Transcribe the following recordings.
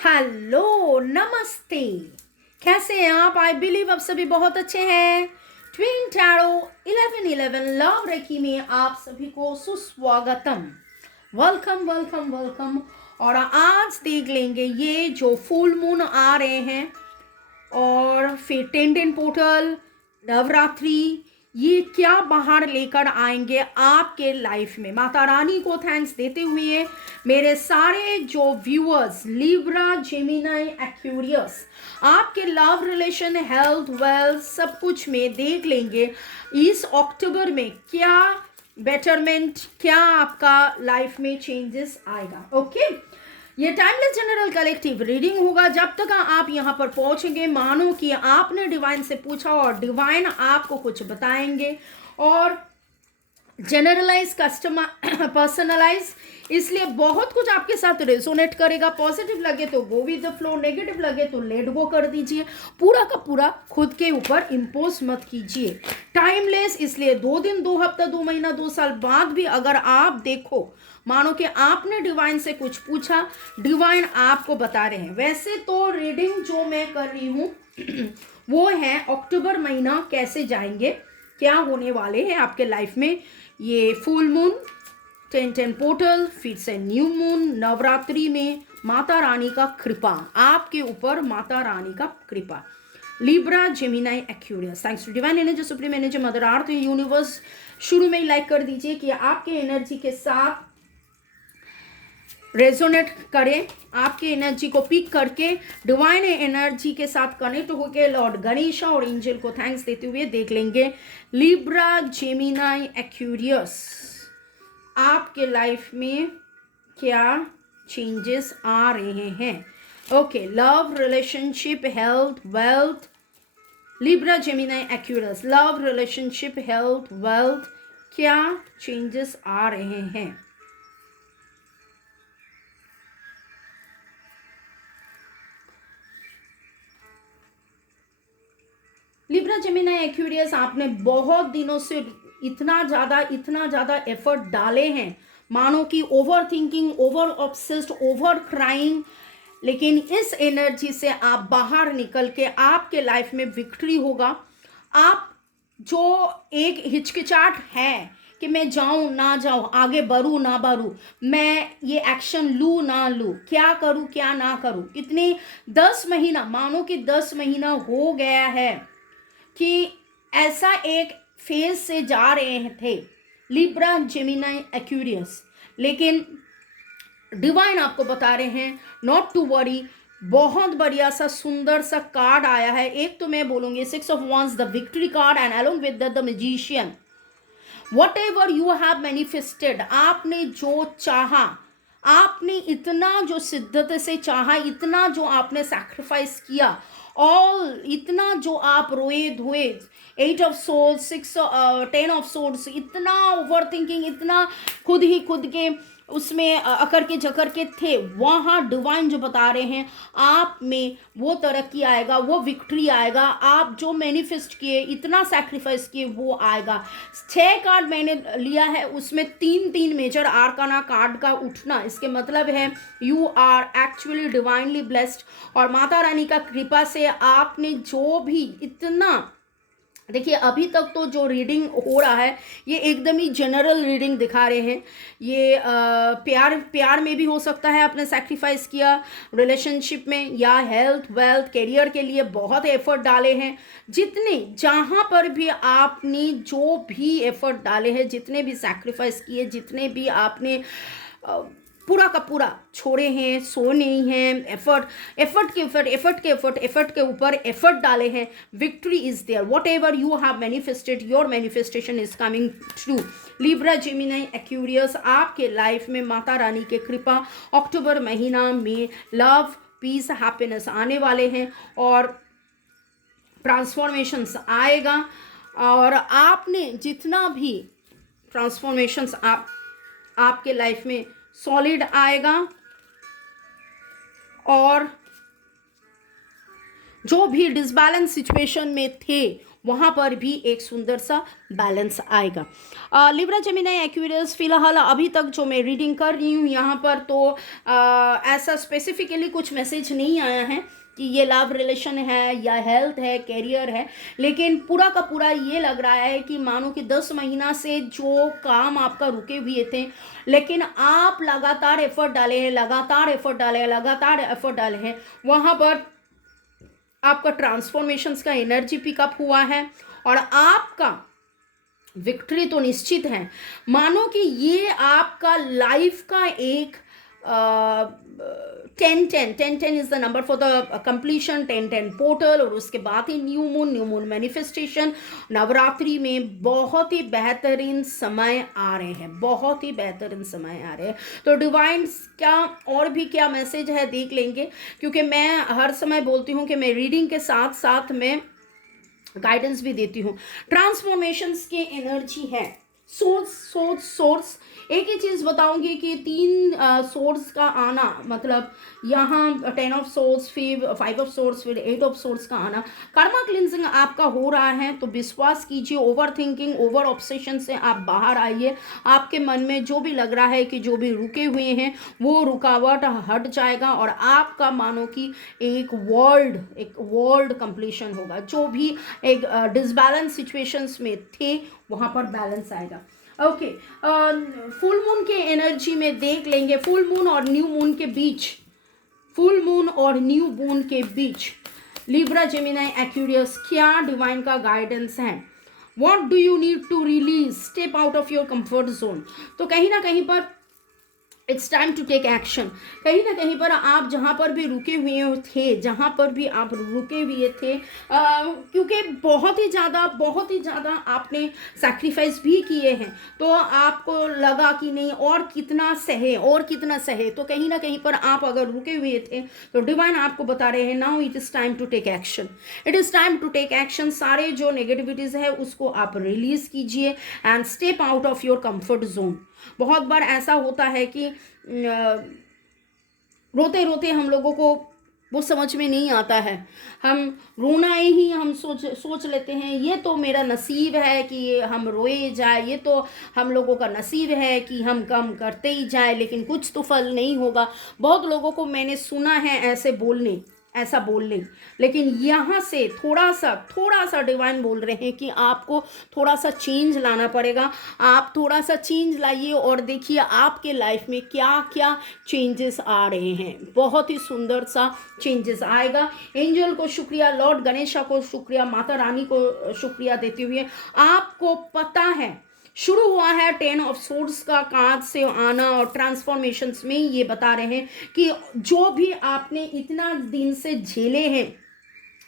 Hello नमस्ते। कैसे हैं आप? आई बिलीव आप सभी बहुत अच्छे हैं। ट्विन टैरो 1111 लव रेकी में आप सभी को सुस्वागतम। Welcome welcome welcome. और आज देख लेंगे ये जो फुल मून आ रहे हैं और फिर 10 पोर्टल नवरात्रि, ये क्या बाहर लेकर आएंगे आपके लाइफ में। माता रानी को थैंक्स देते हुए मेरे सारे जो व्यूअर्स लिब्रा जेमिनी एक्वेरियस, आपके लव रिलेशन हेल्थ वेल्थ सब कुछ में देख लेंगे इस अक्टूबर में क्या बेटरमेंट, क्या आपका लाइफ में चेंजेस आएगा। ओके, ये टाइमलेस जनरल कलेक्टिव रीडिंग होगा। जब तक आप यहाँ पर पहुंचेंगे मानो कि आपने डिवाइन से पूछा और डिवाइन आपको कुछ बताएंगे। और जनरलाइज, कस्टमर, पर्सनलाइज, इसलिए बहुत कुछ आपके साथ रेजोनेट करेगा। पॉजिटिव लगे तो go with the flow, negative लगे तो लेट गो कर दीजिए। पूरा का पूरा खुद के ऊपर इम्पोज मत कीजिए। टाइमलेस इसलिए 2 दिन, 2 हफ्ता, 2 महीना, 2 साल बाद भी अगर आप देखो, मानो कि आपने डिवाइन से कुछ पूछा, डिवाइन आपको बता रहे हैं। वैसे तो रीडिंग जो मैं कर रही हूँ वो है अक्टूबर महीना कैसे जाएंगे, क्या होने वाले हैं आपके लाइफ में। ये फुल मून, 10 पोर्टल, फिर से न्यू मून, नवरात्रि में माता रानी का कृपा आपके ऊपर, माता रानी का कृपा। Libra Gemini Aquarius, thanks to divine energy, supreme energy, mother earth, universe. शुरू में ही लाइक कर दीजिए कि आपके एनर्जी के साथ रेजोनेट करें, आपकी एनर्जी को पिक करके डिवाइन एनर्जी के साथ कनेक्ट होकर लॉर्ड गणेश और एंजल को थैंक्स देते हुए देख लेंगे लिब्रा जेमिनी एक्वेरियस, आपके लाइफ में क्या चेंजेस आ रहे हैं। Okay, love, relationship, health, wealth. Libra Gemini Aquarius, love, relationship, health, wealth, क्या चेंजेस आ रहे हैं। लिब्रा जेमिनी एक्वेरियस, आपने बहुत दिनों से इतना ज़्यादा एफर्ट डाले हैं, मानो कि over thinking, over obsessed, over crying. लेकिन इस एनर्जी से आप बाहर निकल के आपके लाइफ में विक्ट्री होगा। आप जो एक हिचकिचाहट है कि मैं जाऊं ना जाऊं, आगे बढ़ूं ना बढ़ूं, मैं ये एक्शन लूं ना लूं, क्या करूं क्या ना करूं, कितने 10 महीना, मानो कि 10 महीना हो गया है कि ऐसा एक फेज से जा रहे थे लिब्रा जेमिनी एक्वेरियस। लेकिन डिवाइन आपको बता रहे हैं नॉट टू वरी। बहुत बढ़िया सा सुंदर सा कार्ड आया है। एक तो मैं बोलूंगी 6 of wands, the victory card, and along with the magician. What ever you have manifested, आपने जो चाहा, आपने इतना जो शिद्दत से चाहा, इतना जो आपने सैक्रिफाइस किया, ऑल इतना जो आप रोए धोए, 8 ऑफ सोल्स, 10 ऑफ सोल्स, इतना ओवर थिंकिंग, इतना खुद ही खुद के उसमें अकर के जकर के थे, वहाँ डिवाइन जो बता रहे हैं आप में वो तरक्की आएगा, वो विक्ट्री आएगा। आप जो मैनिफेस्ट किए, इतना सैक्रिफाइस किए, वो आएगा। 6 कार्ड मैंने लिया है, उसमें 3 मेजर आर्काना कार्ड का उठना, इसके मतलब है you are actually divinely blessed. और माता रानी का कृपा से आपने जो भी इतना, देखिए अभी तक तो जो रीडिंग हो रहा है ये एकदम ही जनरल रीडिंग दिखा रहे हैं। ये प्यार में भी हो सकता है आपने सैक्रिफाइस किया, रिलेशनशिप में, या हेल्थ वेल्थ कैरियर के लिए बहुत एफर्ट डाले हैं। जितने जहाँ पर भी आपने जो भी एफर्ट डाले हैं, जितने भी सैक्रिफाइस किए, जितने भी आपने पूरा का पूरा छोड़े हैं, सो नहीं हैं, एफर्ट के ऊपर एफर्ट डाले हैं, victory is there. Whatever you have manifested, your manifestation is coming true. Libra Gemini Aquarius, आपके लाइफ में माता रानी के कृपा अक्टूबर महीना में लव, पीस, हैप्पीनेस आने वाले हैं और ट्रांसफॉर्मेशंस आएगा। और आपने जितना भी ट्रांसफॉर्मेशंस आपके लाइफ में सॉलिड आएगा, और जो भी डिसबैलेंस सिचुएशन में थे वहाँ पर भी एक सुंदर सा बैलेंस आएगा। लिब्रा जेमिनी एक्वेरियस फिलहाल अभी तक जो मैं रीडिंग कर रही हूँ यहाँ पर, तो ऐसा स्पेसिफिकली कुछ मैसेज नहीं आया है कि ये लव रिलेशन है या हेल्थ है, कैरियर है, लेकिन पूरा का पूरा ये लग रहा है कि मानो कि 10 महीना से जो काम आपका रुके हुए थे, लेकिन आप लगातार एफर्ट डाले हैं, लगातार एफर्ट डाले हैं, लगातार एफर्ट डाले हैं, वहाँ पर आपका ट्रांसफॉर्मेशंस का एनर्जी पिकअप हुआ है और आपका विक्ट्री तो निश्चित है। मानो कि ये आपका लाइफ का एक 10-10 is the number for the completion, 10-10 portal, और उसके बाद ही न्यू मून मैनिफेस्टेशन। नवरात्रि में बहुत ही बेहतरीन समय आ रहे हैं, बहुत ही बेहतरीन समय आ रहे हैं। तो डिवाइन क्या और भी क्या मैसेज है देख लेंगे, क्योंकि मैं हर समय बोलती हूँ कि मैं रीडिंग के साथ साथ में गाइडेंस भी देती हूँ। ट्रांसफॉर्मेशंस की एनर्जी है, सोर्स। एक ही चीज़ बताऊंगी कि 3 सोर्स का आना, मतलब यहाँ 10 ऑफ सोर्स, फिर 5 ऑफ सोर्स, फिर 8 ऑफ सोर्स का आना, कर्मा क्लिनजिंग आपका हो रहा है। तो विश्वास कीजिए, ओवर थिंकिंग, ओवर ऑब्सेशन से आप बाहर आइए। आपके मन में जो भी लग रहा है कि जो भी रुके हुए हैं वो रुकावट हट जाएगा और आपका मानो कि एक वर्ल्ड कंप्लीशन होगा। जो भी एक डिसबैलेंस सिचुएशंस में थे वहाँ पर बैलेंस आएगा। ओके, फुल मून के एनर्जी में देख लेंगे। फुल मून और न्यू मून के बीच लिब्रा जेमिनी एक्वेरियस क्या डिवाइन का गाइडेंस है। What do you need to release, step out of your comfort zone. तो कहीं ना कहीं पर it's time to take action. कहीं ना कहीं पर आप जहाँ पर भी रुके हुए थे, क्योंकि बहुत ही ज़्यादा आपने सैक्रिफाइस भी किए हैं, तो आपको लगा कि नहीं और कितना सहे। तो कहीं ना कहीं पर आप अगर रुके हुए थे तो डिवाइन आपको बता रहे हैं now it is time to take action. सारे जो नेगेटिविटीज़ है उसको आप रिलीज कीजिए and step out of your comfort zone. बहुत बार ऐसा होता है कि रोते रोते हम लोगों को वो समझ में नहीं आता है, हम रोना ही हम सोच लेते हैं ये तो मेरा नसीब है कि हम रोए जाए, ये तो हम लोगों का नसीब है कि हम कम करते ही जाए, लेकिन कुछ तो फल नहीं होगा। बहुत लोगों को मैंने सुना है ऐसा बोलने, लेकिन यहाँ से थोड़ा सा डिवाइन बोल रहे हैं कि आपको थोड़ा सा चेंज लाना पड़ेगा। आप थोड़ा सा चेंज लाइए और देखिए आपके लाइफ में क्या क्या चेंजेस आ रहे हैं। बहुत ही सुंदर सा चेंजेस आएगा। एंजल को शुक्रिया, लॉर्ड गणेशा को शुक्रिया, माता रानी को शुक्रिया देते हुए आपको पता है शुरू हुआ है 10 ऑफ सोर्ड्स का कार्ड से आना और ट्रांसफॉर्मेशंस में ये बता रहे हैं कि जो भी आपने इतना दिन से झेले हैं,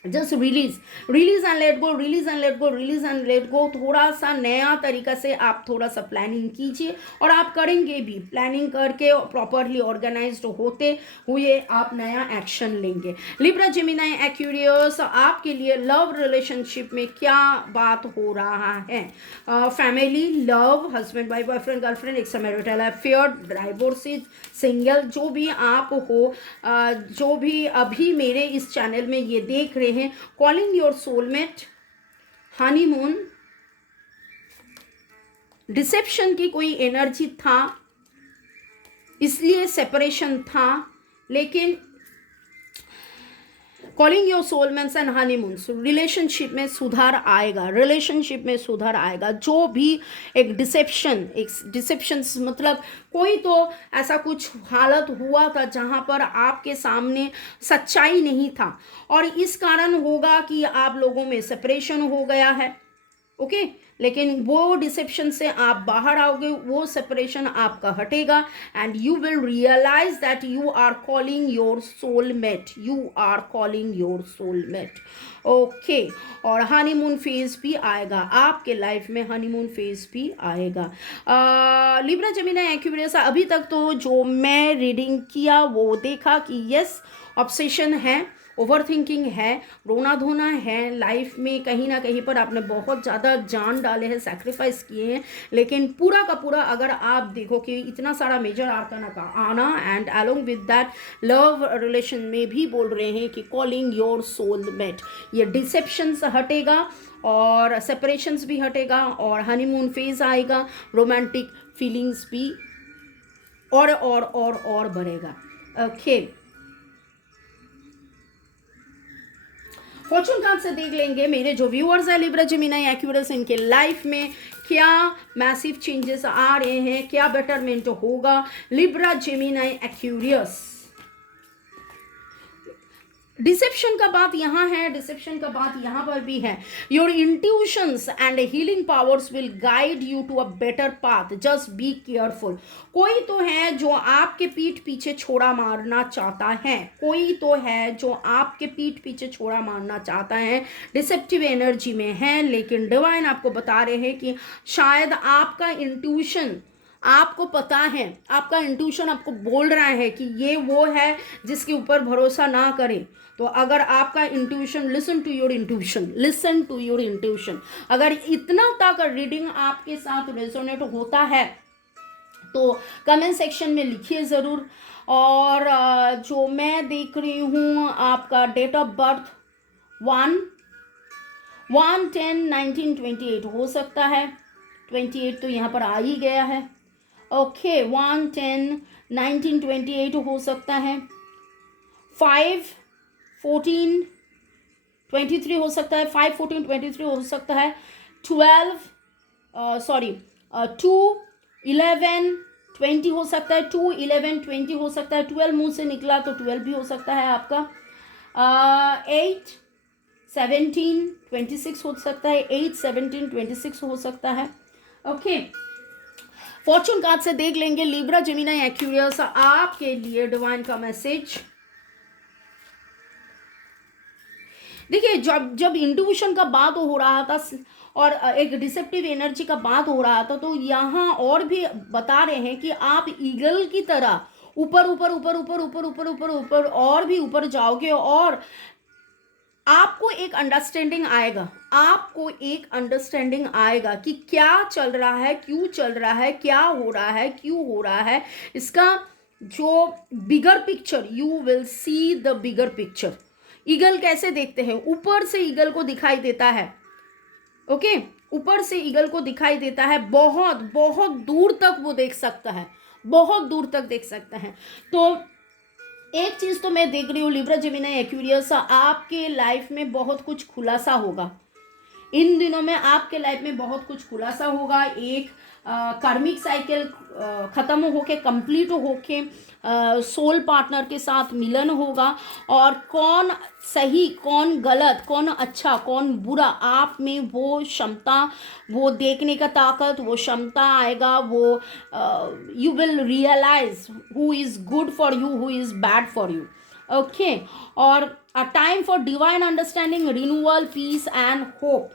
just release and let go. थोड़ा सा नया तरीका से आप थोड़ा सा प्लानिंग कीजिए और आप करेंगे भी। प्लानिंग करके प्रॉपरली ऑर्गेनाइज्ड होते हुए आप नया एक्शन लेंगे। लिब्रा जेमिनी एक्वेरियस, आपके लिए लव रिलेशनशिप में क्या बात हो रहा है। Family, love, husband wife, boyfriend girlfriend, extramarital affair, divorces, single, जो भी आप हो, जो भी अभी मेरे इस चैनल में ये देख रहे हैं, calling your soulmate, honeymoon, deception की कोई एनर्जी था इसलिए सेपरेशन था, लेकिन calling your soulmates and honeymoons, relationship में सुधार आएगा। जो भी एक डिसेप्शन मतलब कोई तो ऐसा कुछ हालत हुआ था जहाँ पर आपके सामने सच्चाई नहीं था और इस कारण होगा कि आप लोगों में सेपरेशन हो गया है। ओके, लेकिन वो डिसेप्शन से आप बाहर आओगे, वो सेपरेशन आपका हटेगा and you will realise that you are calling your soulmate. Okay, और हनीमून फेज भी आएगा आपके लाइफ में, हनीमून फेज भी आएगा। लिब्रा जेमिनी एक्वेरियस, अभी तक तो जो मैं रीडिंग किया वो देखा कि यस ऑब्सेशन है ओवर थिंकिंग है, रोना धोना है लाइफ में, कहीं ना कहीं पर आपने बहुत ज़्यादा जान डाले हैं, सेक्रीफाइस किए हैं, लेकिन पूरा का पूरा अगर आप देखो कि इतना सारा मेजर आर्काना का आना and along with that love relation में भी बोल रहे हैं कि कॉलिंग योर सोलमेट, ये डिसेप्शंस हटेगा और सेपरेशंस भी हटेगा और हनीमून फेज आएगा, रोमांटिक फीलिंग्स भी और बढ़ेगा। ओके, फॉर्चून कार्ड से देख लेंगे मेरे जो व्यूअर्स है लिब्रा जेमिनी एक्वेरियस, इनके लाइफ में क्या मैसिव चेंजेस आ रहे हैं, क्या बेटरमेंट होगा लिब्रा जेमिनी एक्वेरियस। डिसेप्शन का बात यहाँ है, डिसेप्शन का बात यहाँ पर भी है। Your intuitions and healing powers will guide you to a better path, just be careful. कोई तो है जो आपके पीठ पीछे छोड़ा मारना चाहता है, कोई तो है जो आपके पीठ पीछे छोड़ा मारना चाहता है, डिसेप्टिव एनर्जी में है, लेकिन डिवाइन आपको बता रहे हैं कि शायद आपका इंट्यूशन आपको पता है, आपका इंट्यूशन आपको बोल रहा है कि ये वो है जिसके ऊपर भरोसा ना करें। तो अगर आपका intuition, listen to your intuition, listen to your intuition, अगर इतना तक रीडिंग आपके साथ रेजोनेट होता है तो कमेंट सेक्शन में लिखिए ज़रूर। और जो मैं देख रही हूँ आपका डेट ऑफ बर्थ 1/10/1928 हो सकता है, 28 तो यहाँ पर आ ही गया है। ओके, 1/10/1928 हो सकता है, 5/14/23 हो सकता है, 5/14/23 हो सकता है, 2/11/20 हो सकता है, 2/11/20 हो सकता है, 12 मुंह से निकला तो 12 भी हो सकता है आपका, 8/17/26 हो सकता है, 8/17/26 हो सकता है। ओके, फॉर्चून कार्ड से देख लेंगे लिब्रा जेमिनी एक्वेरियस आपके लिए डिवाइन का मैसेज। देखिए, जब इंट्यूशन का बात हो रहा था और एक डिसेप्टिव एनर्जी का बात हो रहा था, तो यहाँ और भी बता रहे हैं कि आप ईगल की तरह ऊपर ऊपर ऊपर ऊपर ऊपर ऊपर ऊपर ऊपर और भी ऊपर जाओगे और आपको एक अंडरस्टैंडिंग आएगा, आपको एक अंडरस्टैंडिंग आएगा कि क्या चल रहा है, क्यों चल रहा है, क्या हो रहा है, क्यों हो रहा है, इसका जो bigger picture, you will see the bigger picture. Eagle कैसे देखते हैं, ऊपर से ईगल को दिखाई देता है, ओके, ऊपर से ईगल को दिखाई देता है, बहुत बहुत दूर तक वो देख सकता है, बहुत दूर तक देख सकता है। तो एक चीज तो मैं देख रही हूँ लिब्रा जेमिनी एक्वेरियस, आपके लाइफ में बहुत कुछ खुलासा होगा इन दिनों में, आपके लाइफ में बहुत कुछ खुलासा होगा। एक कार्मिक साइकिल ख़त्म होके, कंप्लीट होके सोल पार्टनर के साथ मिलन होगा, और कौन सही, कौन गलत, कौन अच्छा, कौन बुरा, आप में वो क्षमता, वो देखने का ताकत, वो क्षमता आएगा, वो you will realise who is good for you, who is bad for you. Okay, और a time for divine understanding, renewal, peace and hope.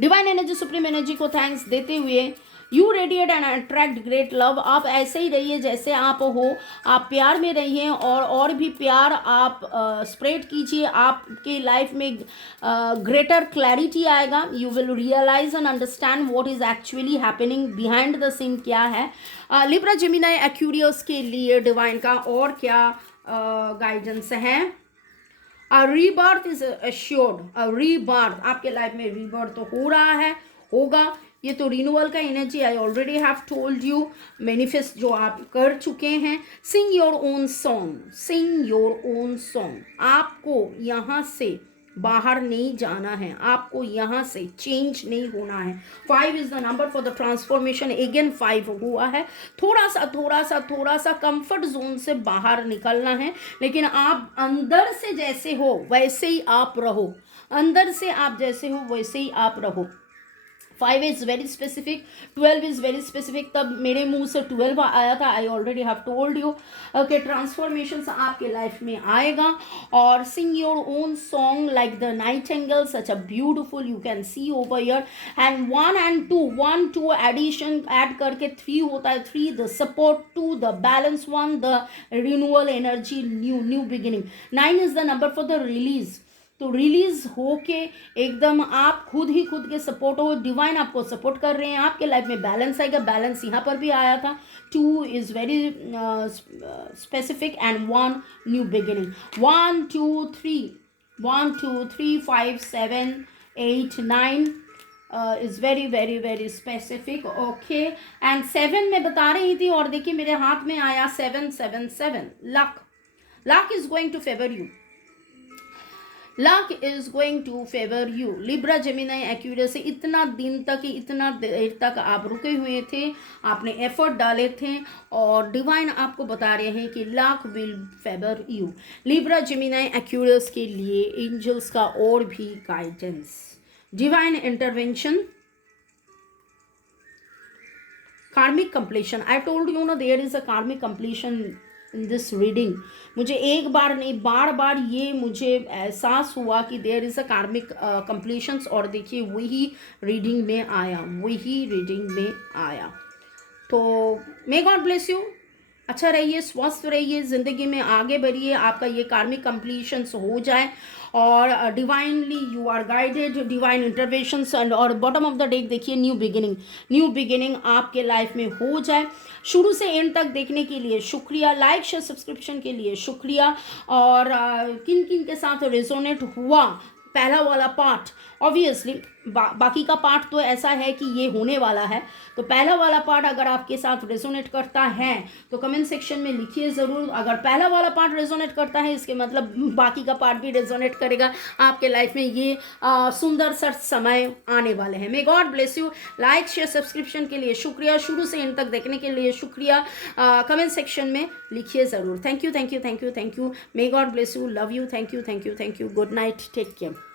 Divine energy, supreme energy को थैंक्स देते हुए, you radiate and attract great love. आप ऐसे ही रहिए जैसे आप हो, आप प्यार में रहिए और भी प्यार आप स्प्रेड कीजिए। आपके लाइफ में ग्रेटर क्लैरिटी आएगा, you will realise and understand what is actually happening behind the scene, क्या है। लिब्रा जेमिनी एक्वेरियस के लिए डिवाइन का और क्या गाइडेंस है। रीबर्थ इज एश्योर्ड, रीबर्थ, आपके लाइफ में रीबर्थ तो हो रहा है, होगा, ये तो रिन्यूअल का energy, I already have told you, manifest जो आप कर चुके हैं। Sing your own song, sing your own song, आपको यहाँ से बाहर नहीं जाना है, आपको यहाँ से चेंज नहीं होना है। 5 is the number for the transformation, again 5 हुआ है। थोड़ा सा कंफर्ट जोन से बाहर निकलना है, लेकिन आप अंदर से जैसे हो वैसे ही आप रहो, अंदर से आप जैसे हो वैसे ही आप रहो। 5 is very specific, 12 is very specific. तब मेरे मुंह से 12 आया था. I already have told you. Okay, transformation आपके लाइफ में आएगा. और sing your own song like the nightingale, such a beautiful, you can see over here. And 1 and 2, 1 2 addition add करके 3 होता है. 3 the support, 2 the balance, 1 the renewal energy, new beginning. 9 is the number for the release. तो release होके एकदम आप खुद ही खुद के सपोर्ट हो. डिवाइन आपको सपोर्ट कर रहे हैं. आपके लाइफ में बैलेंस आएगा. बैलेंस यहाँ पर भी आया था. 2 is very specific and 1 new beginning. 1 2 3, 1 2 3 5 7 8 9 is very very very specific. Okay, and 7 में बता रही थी और देखिए मेरे हाथ में आया 7 7 7. Luck is going to favour you. Luck is going to favour you. Libra, Gemini, Aquarius से इतना दिन तक, इतना देर तक आप रुके हुए थे, आपने एफर्ट डाले थे और डिवाइन आपको बता रहे हैं कि luck will favour you. Libra, Gemini, Aquarius के लिए एंजल्स का और भी गाइडेंस, डिवाइन इंटरवेंशन, कार्मिक कंप्लीशन. आई टोल्ड यू ना देयर इज अ कार्मिक कंप्लीशन इन दिस रीडिंग. मुझे एक बार नहीं, बार बार ये मुझे एहसास हुआ कि देयर इज़ अ कार्मिक कंप्लीशंस. और देखिए वही रीडिंग में आया, वही रीडिंग में आया. तो मे गॉड ब्लेस यू. अच्छा रहिए, स्वस्थ रहिए, ज़िंदगी में आगे बढ़िए. आपका ये कार्मिक कंप्लीशंस हो जाए और divinely you are guided, divine interventions. And और बॉटम ऑफ द डेक देखिए न्यू बिगिनिंग. न्यू बिगिनिंग आपके लाइफ में हो जाए. शुरू से एंड तक देखने के लिए शुक्रिया. लाइक शेयर सब्सक्रिप्शन के लिए शुक्रिया. और किन किन के साथ रेजोनेट हुआ पहला वाला पार्ट, ऑब्वियसली बाकी का पार्ट तो ऐसा है कि ये होने वाला है. तो पहला वाला पार्ट अगर आपके साथ रेजोनेट करता है तो कमेंट सेक्शन में लिखिए ज़रूर. अगर पहला वाला पार्ट रेजोनेट करता है इसके मतलब बाकी का पार्ट भी रेजोनेट करेगा. आपके लाइफ में ये सुंदर सा समय आने वाले हैं. मे God bless you. Like share subscription के लिए शुक्रिया. शुरू से एंड तक देखने के लिए शुक्रिया. कमेंट सेक्शन में लिखिए ज़रूर. Thank you, thank you, thank you, thank you. May God bless you. Love you. Thank you, thank you, thank you. Good night. Take care.